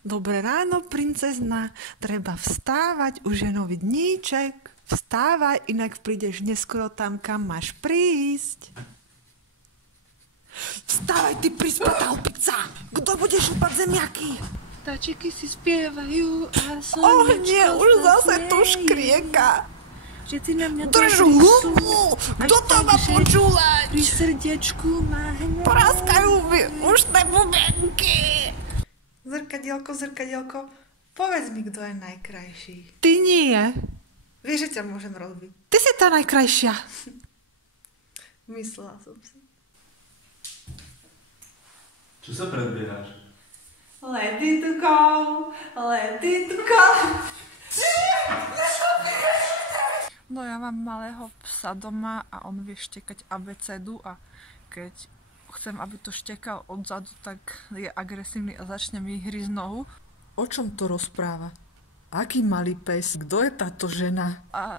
Dobré ráno, princezna. Treba vstávať, už je nový dníček. Vstávaj, inak prídeš neskoro tam, kam máš prísť. Vstávaj, ty prispatá opica! Kto bude šúpať zemiaky? Vtáčiky si spievajú a slnečko nie, už zase tu škrieka. Všetci na mňa Drž hubu! Kto to má počúvať? Pri srdiečku má hneď. Praskajú mi už tie bubenky. Zrkadielko, povedz mi, kto je najkrajší. Ty nie. Vieš, že ťa môžem rozbiť. Ty si tá najkrajšia. Myslela som si. Čo sa predbiehaš? Letitko. No ja mám malého psa doma a on vie štekať abecedu a keď chcem, aby to štekal odzadu, tak je agresívny a začne mi hryzť nohu. O čom to rozpráva? Aký malý pes? Kto je táto žena? A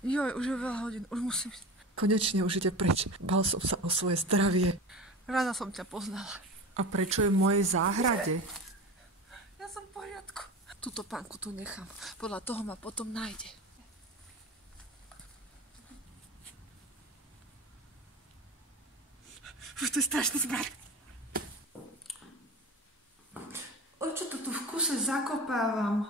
joj, už je veľa hodín, už musím... Konečne už ide preč. Bal som sa o svoje zdravie. Rada som ťa poznala. A prečo je v mojej záhrade? Ja som v poriadku. Túto pánku tu nechám. Podľa toho ma potom nájde. Už to je strašný smrad. O čo to tu v kuse zakopávam?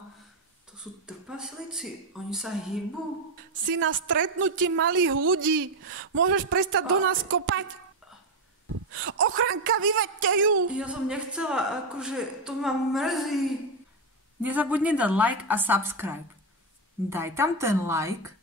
To sú trpaslíci, oni sa hýbu. Si na stretnutí malých ľudí. Môžeš prestať do nás kopať? Ochranka, vyveďte ju! Ja som nechcela, akože to ma mrzí. Nezabudni dať like a subscribe. Daj tam ten like